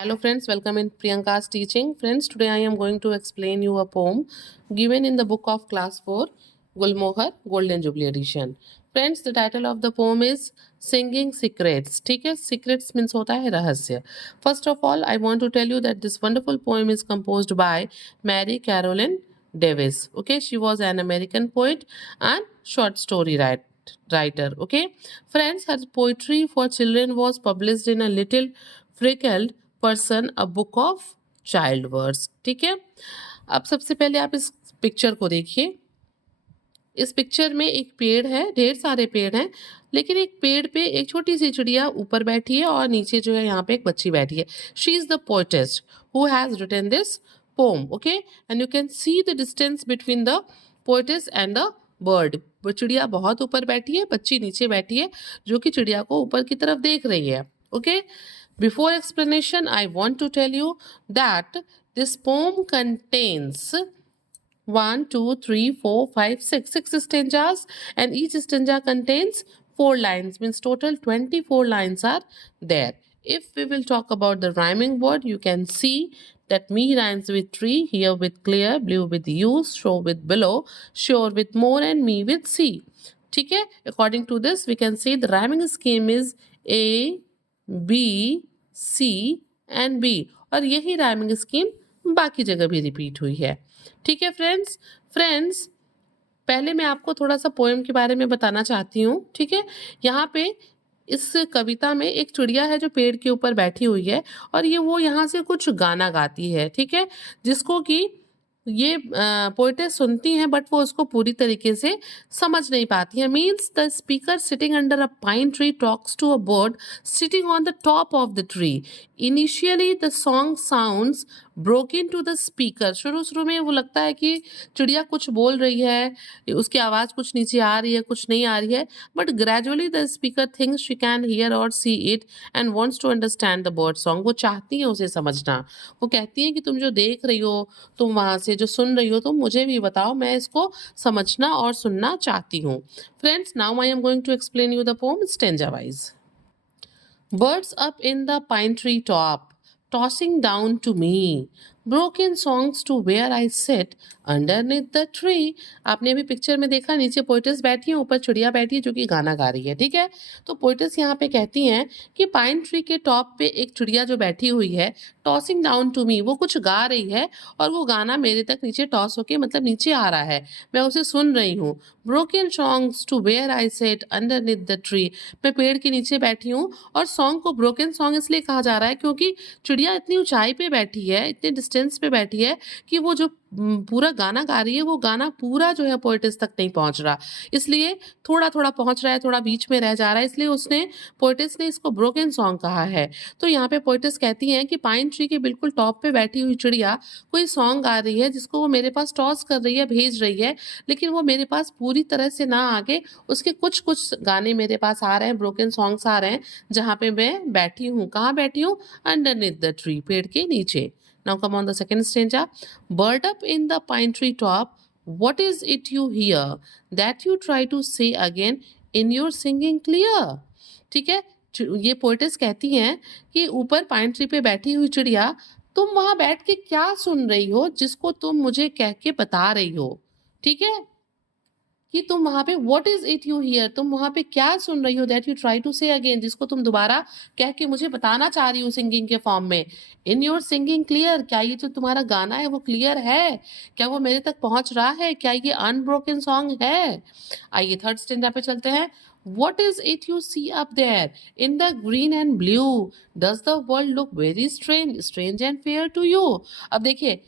Hello friends, welcome in Priyanka's teaching. Friends, today I am going to explain you a poem given in the book of class 4, Gulmohar Golden Jubilee edition. Friends, the title of the poem is Singing Secrets. ठीक है, secrets means होता है रहस्य. First of all, I want to tell you that this wonderful poem is composed by Mary Caroline Davis. Okay, she was an American poet and short story writer. Okay, friends, her poetry for children was published in a little freckled person a book of child words. ठीक है, अब सबसे पहले आप इस picture को देखिए. इस पिक्चर में एक पेड़ है, ढेर सारे पेड़ हैं, लेकिन एक पेड़ पे एक छोटी सी चिड़िया ऊपर बैठी है और नीचे जो है यहाँ पे एक बच्ची बैठी है. She is the poetess who has written this poem. Okay, and you can see the distance between the poetess and the bird. वो चिड़िया बहुत ऊपर बैठी है, बच्ची नीचे बैठी है, जो कि चिड़िया को ऊपर की तरफ देख रही है. Okay, before explanation, I want to tell you that this poem contains 1, 2, 3, 4, 5, 6 stanzas, and each stanza contains 4 lines, means total 24 lines are there. If we will talk about the rhyming word, you can see that me rhymes with tree, here with clear, blue with use, show with below, sure with more, and me with see. ठीक है, according to this we can say the rhyming scheme is A, B, C and B, और यही rhyming scheme बाकी जगह भी repeat हुई है. ठीक है फ्रेंड्स, पहले मैं आपको थोड़ा सा पोएम के बारे में बताना चाहती हूँ. ठीक है, यहाँ पे इस कविता में एक चिड़िया है जो पेड़ के ऊपर बैठी हुई है और वो यहाँ से कुछ गाना गाती है. ठीक है, जिसको कि ये पोएटेस सुनती हैं, बट वो उसको पूरी तरीके से समझ नहीं पाती है. Means the speaker sitting under a pine tree talks to a bird sitting on the top of the tree. Initially the song sounds broken to the speaker. शुरू में वो लगता है कि चिड़िया कुछ बोल रही है, उसकी आवाज़ कुछ नीचे आ रही है, कुछ नहीं आ रही है, but gradually the speaker thinks she can hear और see it and wants to understand the bird song. वो चाहती है उसे समझना. वो कहती है कि तुम जो देख रही हो, तुम वहाँ से जो सुन रही हो, तुम मुझे भी बताओ, मैं इसको समझना और सुनना चाहती हूँ. Friends, now I am going to explain you the poem stanza wise. Birds up in the pine tree top, tossing down to me. Broken songs to where I sit underneath the tree. आपने अभी picture में देखा, नीचे poetess बैठी है, ऊपर चिड़िया बैठी है जो कि गाना गा रही है. ठीक है, तो पोइटेस यहाँ पे कहती हैं कि पाइन ट्री के टॉप पे एक चिड़िया जो बैठी हुई है, टॉसिंग डाउन टू मी, वो कुछ गा रही है और वो गाना मेरे तक नीचे टॉस होके, मतलब नीचे आ रहा है, मैं उसे सुन रही हूँ. Broken songs to where I sat underneath the tree. मैं पेड़ के नीचे बैठी हूँ, और सॉन्ग को ब्रोकन सॉन्ग इसलिए कहा जा रहा है क्योंकि चिड़िया इतनी ऊंचाई पे बैठी है, इतने डिस्टेंस पे बैठी है कि वो जो पूरा गाना गा रही है, वो गाना पूरा जो है पोएटिस तक नहीं पहुंच रहा. इसलिए थोड़ा थोड़ा पहुंच रहा है, थोड़ा बीच में रह जा रहा है, इसलिए उसने पोएटिस ने इसको ब्रोकन सॉन्ग कहा है. तो यहाँ पे पोएटिस कहती हैं कि पाइन ट्री के बिल्कुल टॉप पे बैठी हुई चिड़िया कोई सॉन्ग गा रही है, जिसको वो मेरे पास टॉस कर रही है, भेज रही है, लेकिन वो मेरे पास पूरी तरह से ना आके उसके कुछ कुछ गाने मेरे पास आ रहे हैं, ब्रोकन सॉन्ग्स आ रहे हैं, जहाँ पे मैं बैठी हूँ. कहाँ बैठी हूँ? अंडरनीथ द ट्री, पेड़ के नीचे. Now come on the second stanza. Bird up in the pine tree top, what is it you hear that you try to say again in your singing clear? ठीक है, ये poetess कहती हैं कि ऊपर पाइन ट्री पे बैठी हुई चिड़िया, तुम वहां बैठ के क्या सुन रही हो जिसको तुम मुझे कह के बता रही हो. ठीक है, कि तुम वहाँ पे what is it you here, तुम वहाँ पे क्या सुन रही हो, दैट यू ट्राई टू से अगेन, जिसको तुम दोबारा कह के मुझे बताना चाह रही हो सिंगिंग के फॉर्म में. इन योर सिंगिंग क्लियर, क्या ये जो तुम्हारा गाना है वो क्लियर है, क्या वो मेरे तक पहुँच रहा है, क्या ये अनब्रोकन सॉन्ग है. आइए थर्ड स्टैंजा पे चलते हैं. What is it you see up there in the green and blue? Does the world look very strange and fair to you? अब देखिए,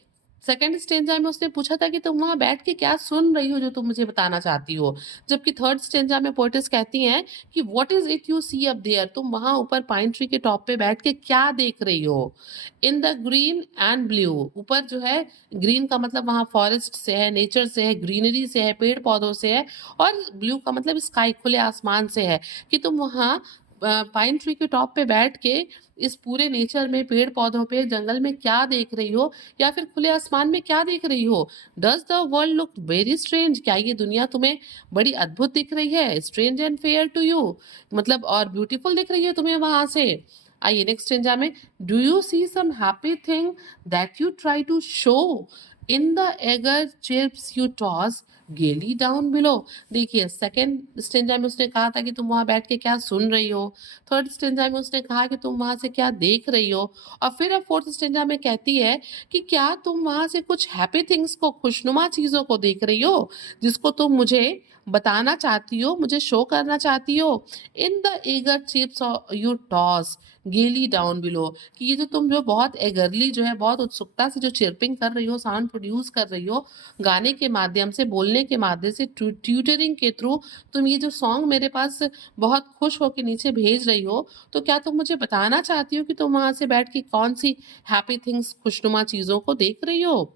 सेकंड स्टेंजा में उसने पूछा था कि तुम वहाँ बैठ के क्या सुन रही हो जो तुम मुझे बताना चाहती हो, जबकि थर्ड स्टेंजा में पोएटेस कहती हैं कि what is it you see up there, तुम वहाँ ऊपर पाइन ट्री के टॉप पे बैठ के क्या देख रही हो. In the green and blue, ऊपर जो है ग्रीन का मतलब वहाँ फॉरेस्ट से है, नेचर से है, ग्रीनरी से है, पेड़ पौधों से है, और ब्लू का मतलब स्काई, खुले आसमान से है, कि तुम वहाँ पाइन ट्री के टॉप पे बैठ के इस पूरे नेचर में, पेड़ पौधों पे, जंगल में क्या देख रही हो, या फिर खुले आसमान में क्या देख रही हो. Does the world look very strange, क्या ये दुनिया तुम्हें बड़ी अद्भुत दिख रही है, strange and fair to you, मतलब और ब्यूटीफुल दिख रही है तुम्हें वहां से. आइए नेक्स्ट स्टेंजा में, do you see some happy thing that you try to show in the eager chips you toss gaily down below. देखिए सेकेंड स्टेंजा में उसने कहा था कि तुम वहां बैठ के क्या सुन रही हो, थर्ड स्टेंजा में उसने कहा कि तुम वहां से क्या देख रही हो, और फिर अब फोर्थ स्टेंजा में कहती है कि क्या तुम वहां से कुछ हैप्पी थिंग्स को, खुशनुमा चीजों को देख रही हो जिसको तुम मुझे बताना चाहती हो, मुझे शो करना चाहती हो। In the eager chips you toss gaily down below, कि ये जो तुम जो बहुत एगरली जो है, बहुत उत्सुकता से जो चिरपिंग कर रही हो, साउंड प्रोड्यूस कर रही हो गाने के माध्यम से, बोलने के माध्यम से, ट्यूटरिंग के थ्रू तुम ये जो सॉन्ग मेरे पास बहुत खुश होकर नीचे भेज रही हो, तो क्या तुम मुझे बताना चाहती हो कि तुम वहां से बैठ के कौन सी हैप्पी थिंग्स, खुशनुमा चीजों को देख रही हो।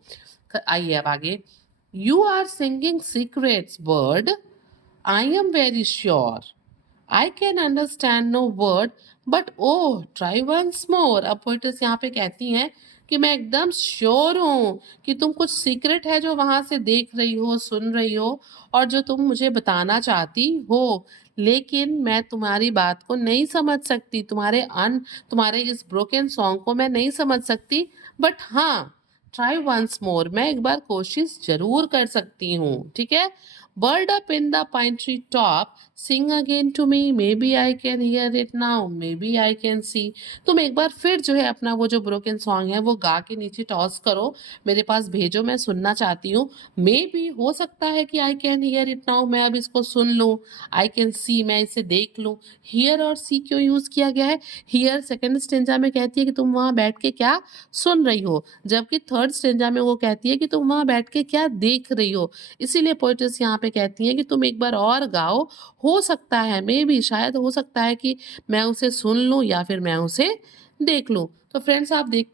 आइए अब आगे, you are singing secrets bird, I am very sure, I can understand no word but oh try once more. अब पोइट्रेस यहाँ पे कहती हैं कि मैं एकदम श्योर हूँ कि तुम कुछ सीक्रेट है जो वहां से देख रही हो, सुन रही हो, और जो तुम मुझे बताना चाहती हो, लेकिन मैं तुम्हारी बात को नहीं समझ सकती, तुम्हारे इस ब्रोकन सॉन्ग को मैं नहीं समझ सकती, बट हाँ ट्राई वंस मोर, मैं एक बार कोशिश जरूर कर सकती हूँ। ठीक है, bird up in the pine tree top sing again to me, maybe I can hear it now, maybe I can see. तुम एक बार फिर जो है अपना वो जो ब्रोकन सॉन्ग है वो गा के नीचे टॉस करो, मेरे पास भेजो, मैं सुनना चाहती हूँ। मे बी हो सकता है कि आई कैन हियर इट नाउ, मैं अब इसको सुन लूँ, आई कैन सी, मैं इसे देख लूँ। हियर और सी क्यों यूज किया गया है? हियर सेकेंड स्टेंजा में कहती है कि तुम वहां बैठ के क्या सुन रही हो, जबकि थर्ड स्टेंजा में वो कहती है कि तुम वहां बैठ के क्या देख रही हो। इसीलिए पोएट्स यहाँ पे कहती हैं कि तुम एक बार और गाओ, हो सकता है, मे बी, शायद हो सकता है कि मैं उसे सुन लूं या फिर मैं उसे देख लूं। तो फ्रेंड्स आप देख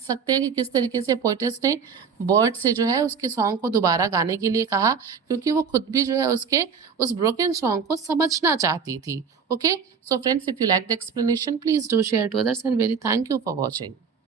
सकते हैं कि किस तरीके से पोएट्स ने बर्ड से जो है उसके सॉन्ग को दोबारा गाने के लिए कहा, क्योंकि वो खुद भी जो है उसके उस ब्रोकन सॉन्ग को समझना चाहती थी। Okay, so friends, if you like the explanation please do share to others and very thank you for watching.